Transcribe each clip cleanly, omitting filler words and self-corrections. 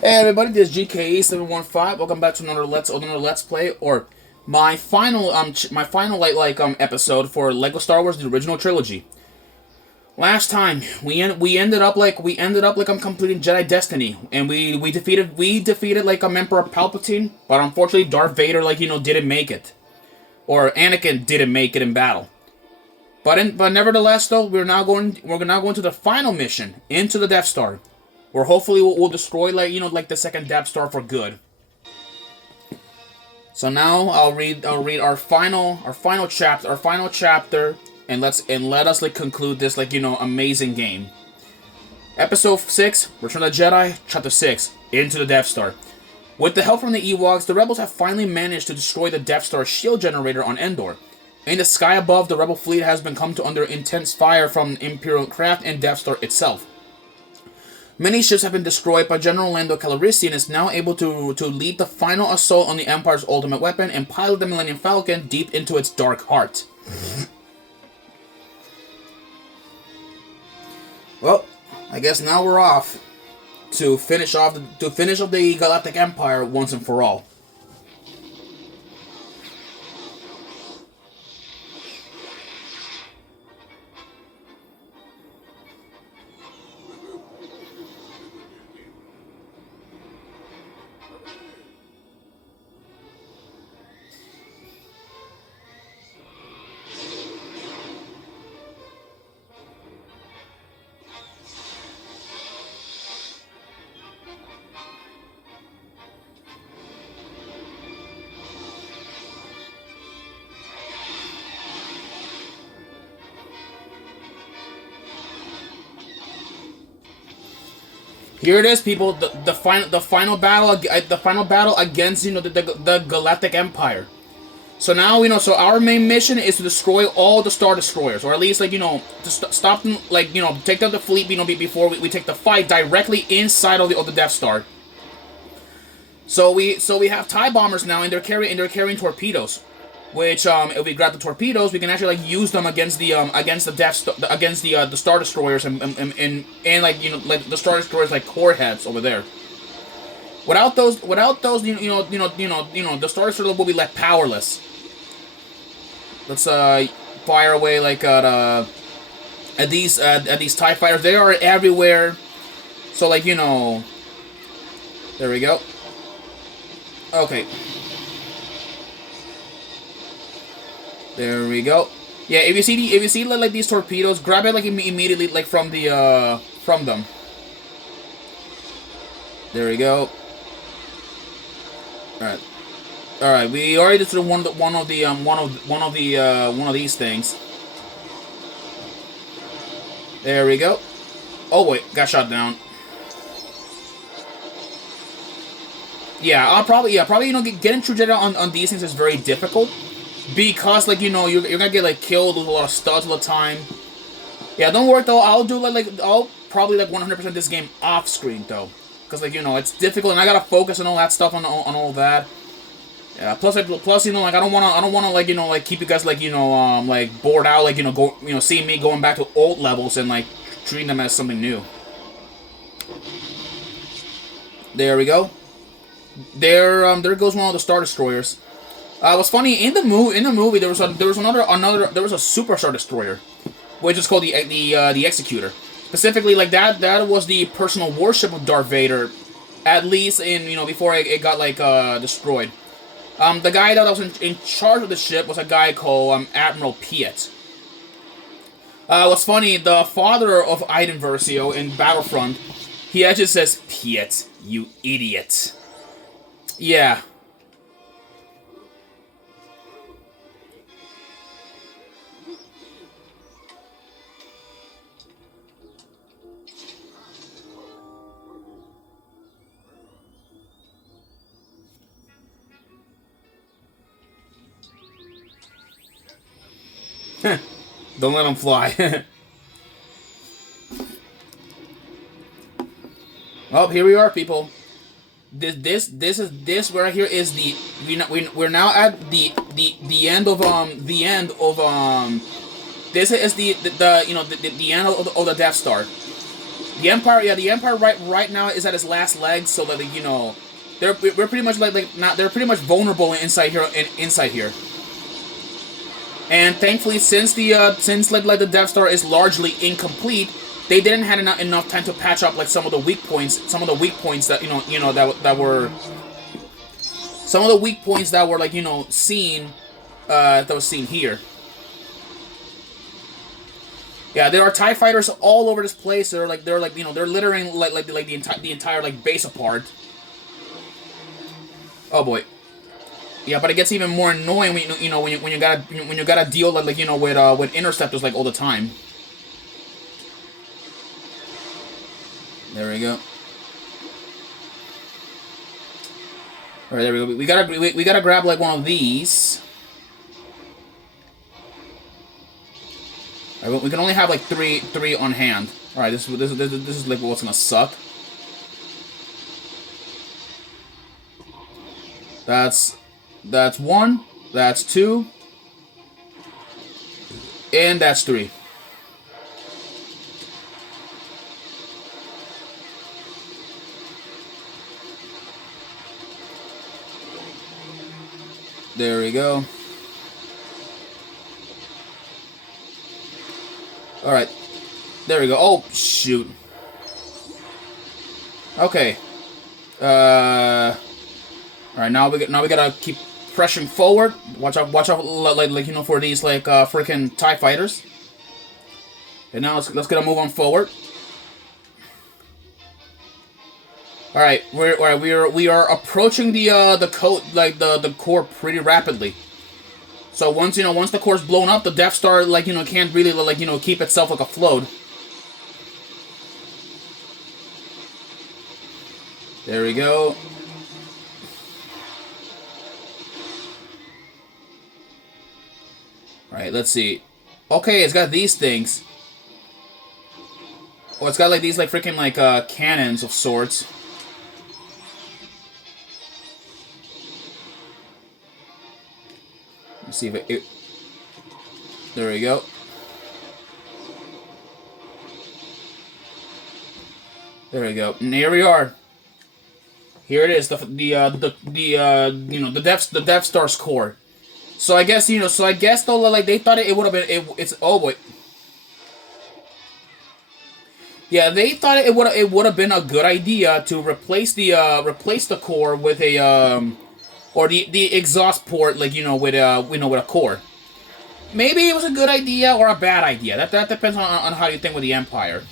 Hey everybody, this is GKE715. Welcome back to another Let's Play, or my final episode for Lego Star Wars: The Original Trilogy. Last time we ended up like I'm completing Jedi Destiny, and we defeated like Emperor Palpatine, but unfortunately Darth Vader didn't make it, or Anakin didn't make it in battle. But nevertheless though, we're now going to the final mission into the Death Star, where hopefully we'll destroy the second Death Star for good. So now I'll read our final chapter, and let us conclude this amazing game. Episode 6, Return of the Jedi, Chapter 6, Into the Death Star. With the help from the Ewoks, the rebels have finally managed to destroy the Death Star shield generator on Endor. In the sky above, the rebel fleet has been come to under intense fire from Imperial craft and Death Star itself. Many ships have been destroyed, but General Lando Calrissian is now able to lead the final assault on the Empire's ultimate weapon and pilot the Millennium Falcon deep into its dark heart. Well, I guess now we're off to finish off the Galactic Empire once and for all. Here it is, people. The final battle against the Galactic Empire. So now so our main mission is to destroy all the Star Destroyers, or at least to stop them, take down the fleet before we take the fight directly inside of the Death Star. So we have TIE bombers now, and they're carrying torpedoes. Which if we grab the torpedoes, we can actually use them against the the Star Destroyers and the Star Destroyers like core heads over there. Without those the Star Destroyers will be left powerless. Let's fire away at these TIE fighters. They are everywhere. So there we go. Okay. There we go. Yeah, if you see these torpedoes, grab it immediately from them. There we go. All right. We already did one of these things. There we go. Oh wait, got shot down. Yeah, I'll probably getting through Jedi on these things is very difficult. Because, you're gonna get, killed with a lot of studs all the time. Yeah, don't worry, though. I'll do, I'll probably, 100% this game off-screen, though. Because, it's difficult, and I gotta focus on all that stuff, on all that. Yeah, plus, I don't wanna, keep you guys, bored out, seeing me going back to old levels and, treating them as something new. There we go. There goes one of the Star Destroyers. What's funny in the movie there was a Super Star Destroyer, which is called the Executor. Specifically, that was the personal warship of Darth Vader, at least before it got destroyed. The guy that was in charge of the ship was a guy called Admiral Piet. What's funny, the father of Iden Versio in Battlefront, he actually says, "Piet, you idiot." Yeah. Don't let them fly. Well, here we are, people. This right here is we're now at the end of this is the end of the Death Star. The Empire, yeah, the Empire right now is at its last legs, so that you know, we're pretty much like not they're pretty much vulnerable inside here. And thankfully, since the Death Star is largely incomplete, they didn't have enough time to patch up like some of the weak points that that were some of the weak points that were like seen that was seen here. Yeah, there are TIE fighters all over this place. They're littering the entire like base apart. Oh boy. Yeah, but it gets even more annoying when you gotta deal with interceptors like all the time. There we go. All right, there we go. We gotta grab like one of these. All right, we can only have like three on hand. All right, this is like what's gonna suck. That's one. That's two. And that's three. There we go. All right. There we go. Oh, shoot. Okay. All right, now we gotta keep pressing forward. Watch out, for these freaking TIE fighters. And now let's get a move on forward. All right, we are approaching the core pretty rapidly. So once the core's blown up, the Death Star can't really keep itself afloat. There we go. All right, let's see. Okay, it's got these things. Oh, it's got these freaking cannons of sorts. Let's see if it there we go. There we go. And here we are. Here it is. The Death Star's core. So I guess though they thought it would have been it's oh boy. Yeah, they thought it would have been a good idea to replace the core with a or the exhaust port with a core. Maybe it was a good idea or a bad idea. That depends on how you think with the Empire.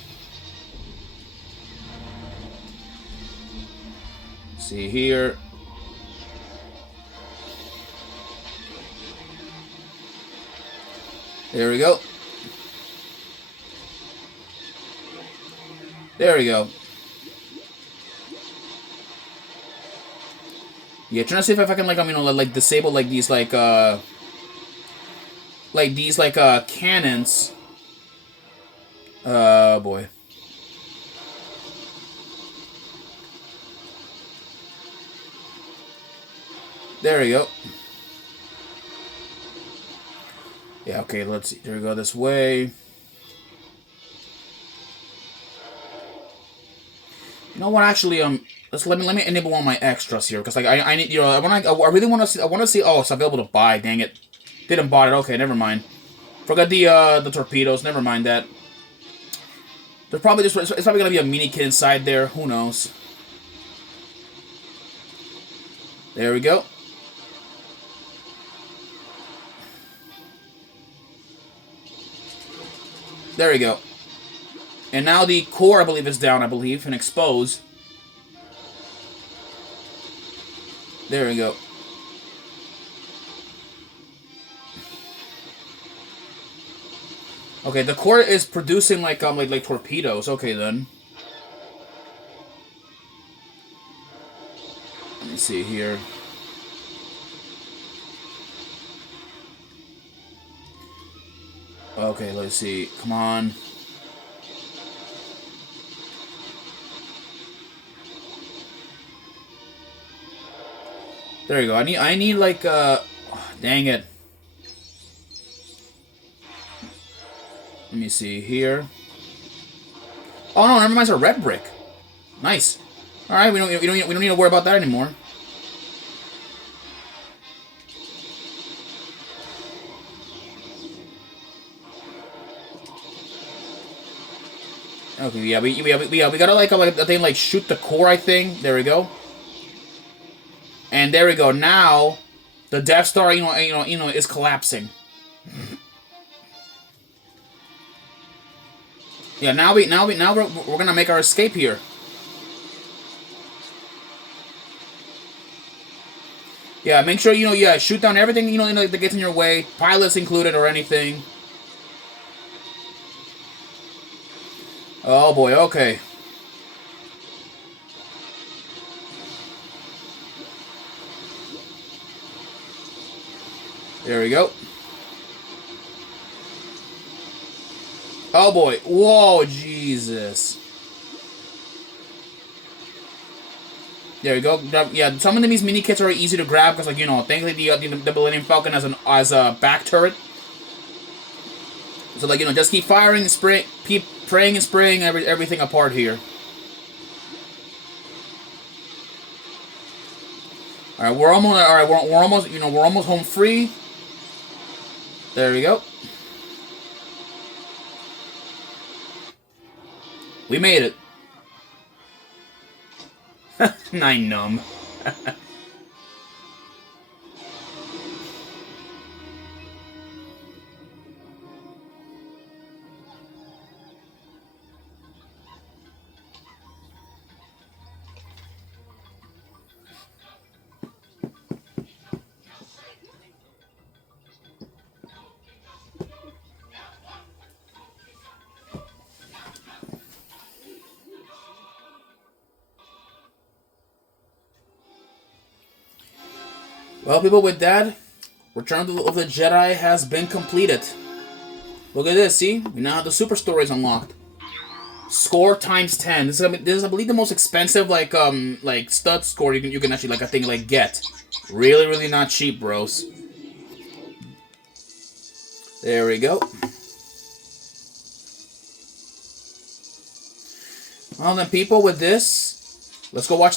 Let's see here. There we go. There we go. Yeah, trying to see if I can disable these cannons. Oh boy. There we go. Yeah, okay, let's see. There we go this way. You know what? Actually, let me enable one of my extras here because I need I really want to see. Oh, it's available to buy. Dang it, didn't buy it. Okay, never mind. Forgot the torpedoes. Never mind that. There's probably it's probably gonna be a mini kit inside there. Who knows? There we go. There we go. And now the core, I believe, is down, and exposed. There we go. Okay, the core is producing like torpedoes. Okay, then. Let me see here. Okay, let's see. Come on. There you go. I need dang it. Let me see here. Oh no, never mind, it's a red brick. Nice. All right, we don't need to worry about that anymore. Okay, yeah, we gotta like a thing like shoot the core, I think. There we go. And there we go. Now, the Death Star, is collapsing. Yeah, now we're gonna make our escape here. Yeah, make sure shoot down everything that gets in your way, pilots included or anything. Oh boy, okay. There we go. Oh boy. Whoa, Jesus. There we go. Yeah, some of these mini kits are easy to grab because, like, thankfully the Millennium Falcon has a back turret. So, like, just keep firing and keep praying and spraying everything apart here. All right, we're almost home free. There we go. We made it. I'm numb. Well, people, with that, Return of the Jedi has been completed. Look at this, see? We now have the super stories unlocked. Score times 10. This is, I believe, the most expensive, like stud score you can actually, like, I think, like, get. Really, really not cheap, bros. There we go. Well then, people, with this, let's go watch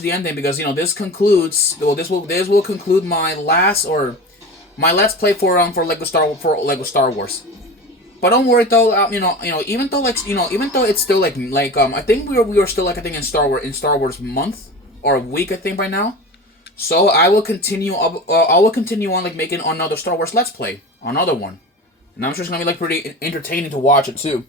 the ending because this concludes. Well, this will conclude my let's play for Lego Star Wars. But don't worry though, even though it's still I think we were still like I think in Star Wars month or week I think by now. So I will continue on like making another Star Wars Let's Play, another one, and I'm sure it's gonna be like pretty entertaining to watch it too.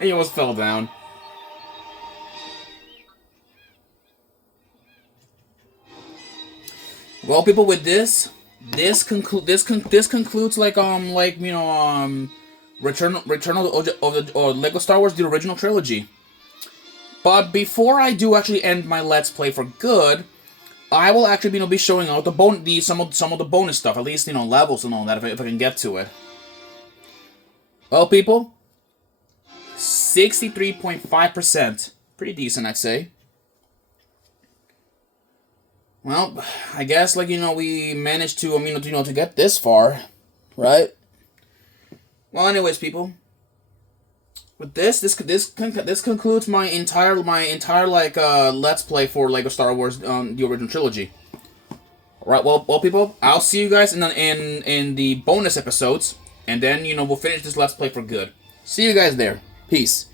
He almost fell down. Well, people, with this concludes Return of the Lego Star Wars the original trilogy. But before I do actually end my Let's Play for good, I will actually be showing out some of the bonus stuff, at least levels and all that if I can get to it. Well, people, 63.5%, pretty decent, I'd say. Well, I guess we managed to to get this far, right? Well, anyways, people, with this concludes my entire Let's Play for Lego Star Wars the original trilogy. All right, well, people, I'll see you guys in the bonus episodes, and then we'll finish this Let's Play for good. See you guys there. Peace.